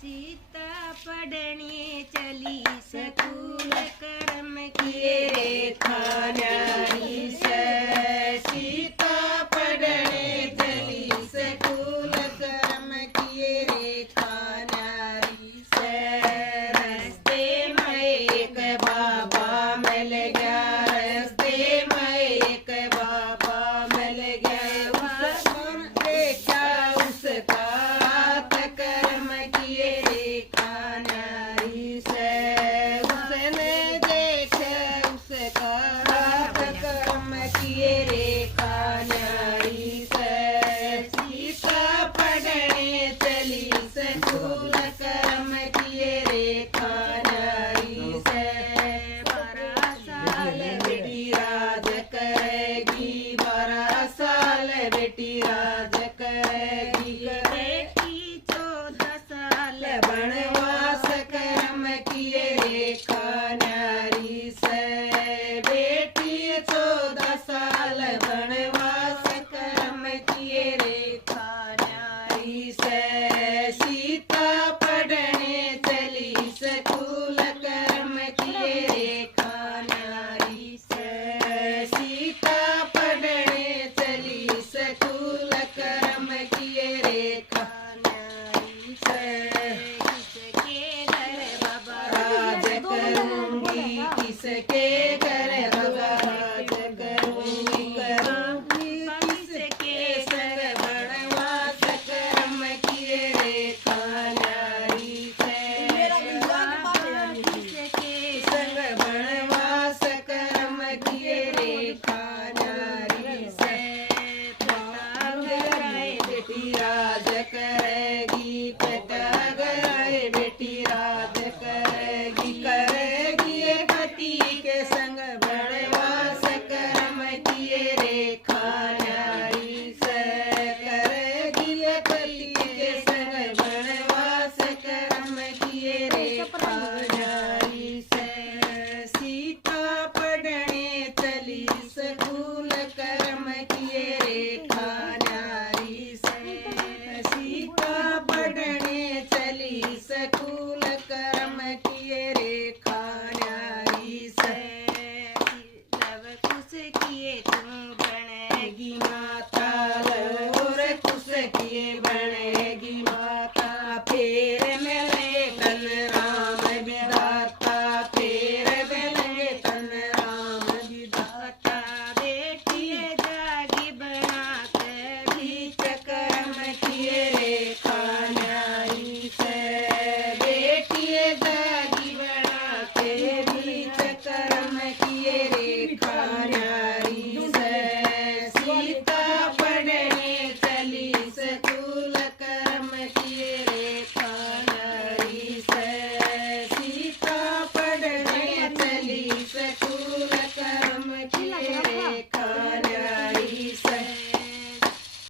सीता पढ़ने चली सकूल कर्म किए रेखा न्यारी से। सीता पढ़ने चली सकूल कर्म किए रेखा न्यारी से। रस्ते में एक बाबा मिल गया, रस्ते में एक बाबा मिल गया। उसने देखा उसका कर्म किए रेखा न्यारी से। उसने देखा उसका कर्म किए रेखा न्यारी से। सीता पढ़ने चली सकूल कर्म किए रेखा न्यारी से। 12 साल बेटी राज करेगी, 12 साल बेटी राज करेगी। बेटी 14 साल वनवास कर्म किए रेखा न्यारी से। बेटी 14 साल वनवास कर्म किए रेखा न्यारी से। सीता पढ़ने चली सकूल कर्म किए रेखा न्यारी से। सीता पढ़ने चली सकूल कर्म किए रेखा न्यारी से। किसके घर बाबा राज करूंगी, किसके घर बाबा राज करूंगी, करूंगी किसके संग वनवास कर्म किए रेखा न्यारी से। किसके संग वनवास कर्म किए रेखा न्यारी से। प्रताप गए बेटी राज करेगी, प्रताप गए बेटी राज करेगी। करेगी पति के संग वनवास कर्म किए रेखा न्यारी से। करेगी पति के संग वनवास कर्म किए रेखा न्यारी से। सीता पढ़ने चली सकूल कर्म किए रेखा न्यारी से। सीता पढ़ने चली सकूल कर्म किए रेखा न्यारी से। लव कुश किए तुम बनेगी माता, और कुश किए बनेगी माता। फिर